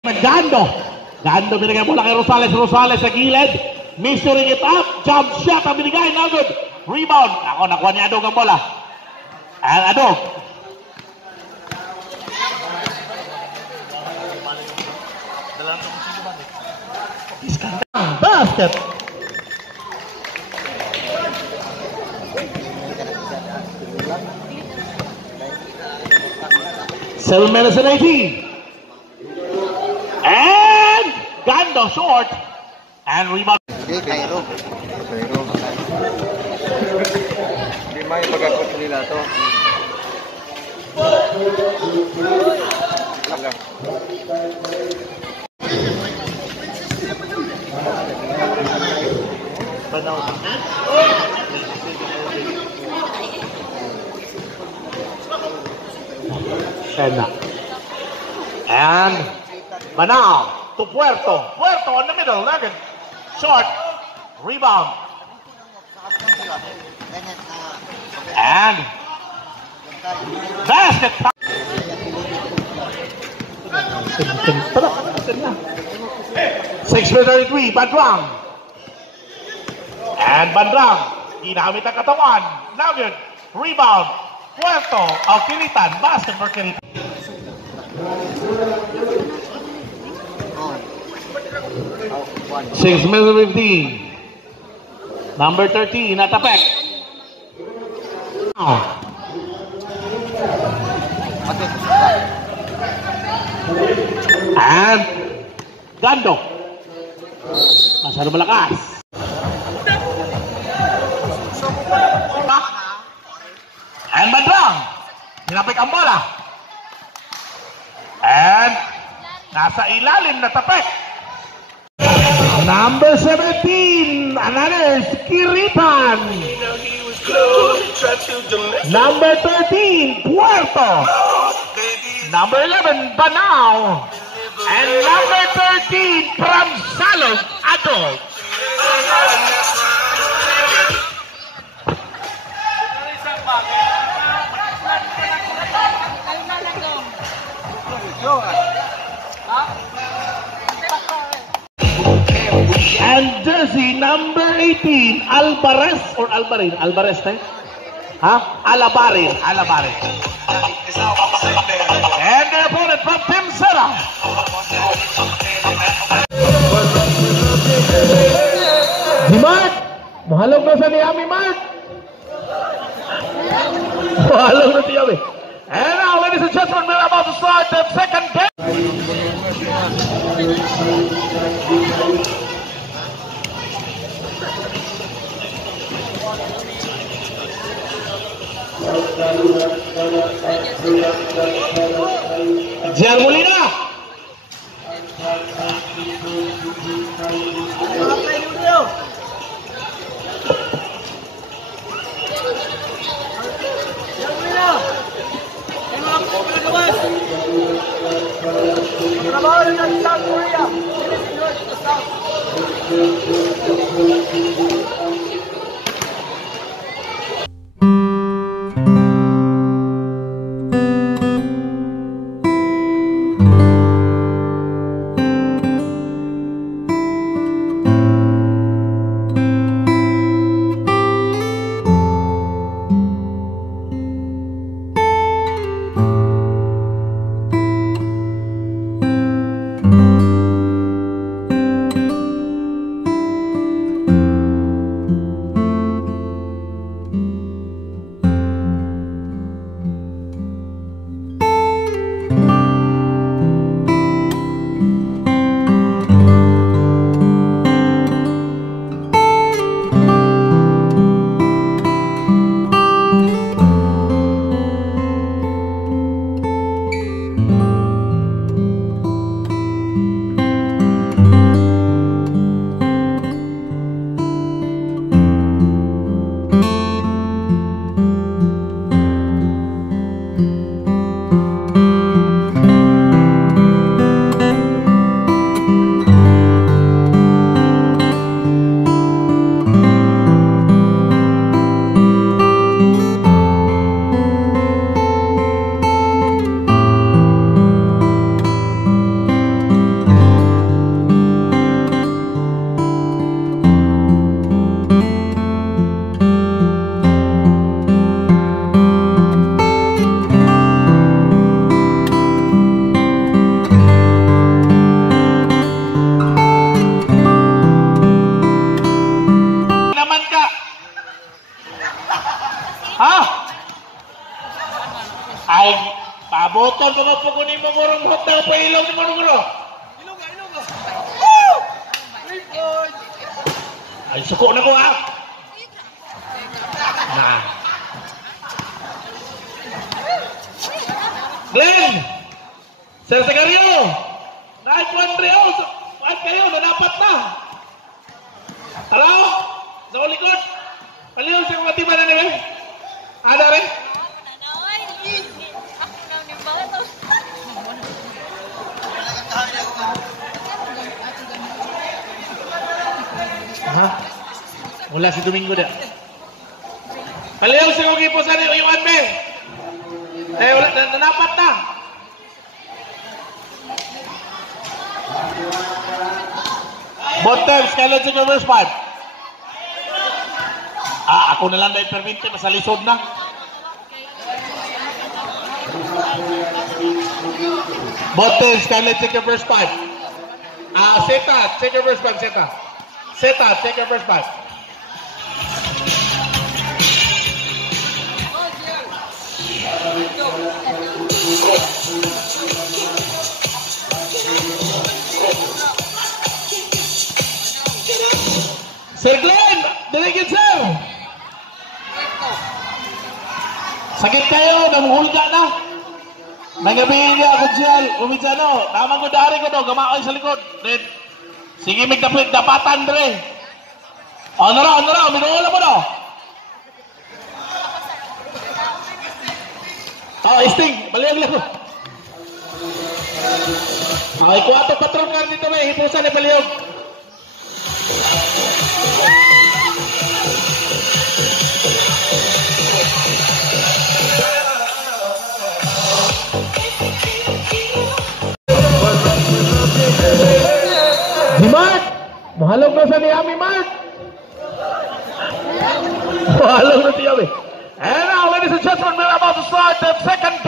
Gando. Gando binigay bola kay Rosales. Rosales sa gilid. Measuring it up. Jump shot ang binigay. No good. Rebound. Ako, nakuha ni Adog ang bola. Adog. Basket. 7 minutes and 18. And Gando short. And rebound. Cairo. Hindi may pagkakot nila to. And Banao to Puerto. Puerto on the middle. Nugget. Short. Rebound. And basket. 6:33. Bandrang. And Bandrang. Ginamit ang katawan. Nugget. Rebound. Puerto. Kilitan. Basket for Kilitan. 6 minutes 15. Number 13, Natapek. And Gando. Masyado malakas. And Bandrang. Hinapik ang bola. And nasa ilalim na Tapek. Number 17, another Kiritan. Number 13, Puerto. Number 11, Banao. And number 13, from Salog, Adog. And jersey number 18, Alvarez or Alvarin? Alvarez tayo? Alabarin. Alabarin. And the opponent from Tim Sera. Si Mark! Mahalog na sa niyami, Mark! Mahalog na niyami. And now, ladies and gentlemen, we're about to start the second game. Jan Molina. Trabaho ng South Korea. Ay, suko na ko ah. Nah. Glenn! Sir Segario! Kahit 1-3 out, kahit kayo, nanapat na. Hello? Sa likod? Paliw siya kung matiba na nila. Ada rin? Ha? Wala si Domingo na. Paliw siya kung ipo sa yung anme. Eh, wala, nanapat na. Bottom, Skyline Senior verse 5. Ako na lang dahil perminte, masalisod na. Bottom, Skyline Senior verse 5. Seta, Senior verse 5, Seta. Seta, Senior verse 5. Sir Glenn, diligid sir. Sakit kayo, namuhulga na. Nangabingin niya ako dyan, umidsano. Namang gudari ko do, gamaoy sa likod. Then, sige, may dapatan dre. Ano ra, minuula mo do. Sting, baliang lang. Ay, kuwato patron ka dito may hipusan ni baliog. Si Mark! Mahalog na sa niyami, Mark! Mahalog na siya, And now, ladies and gentlemen, we're about to start the second game.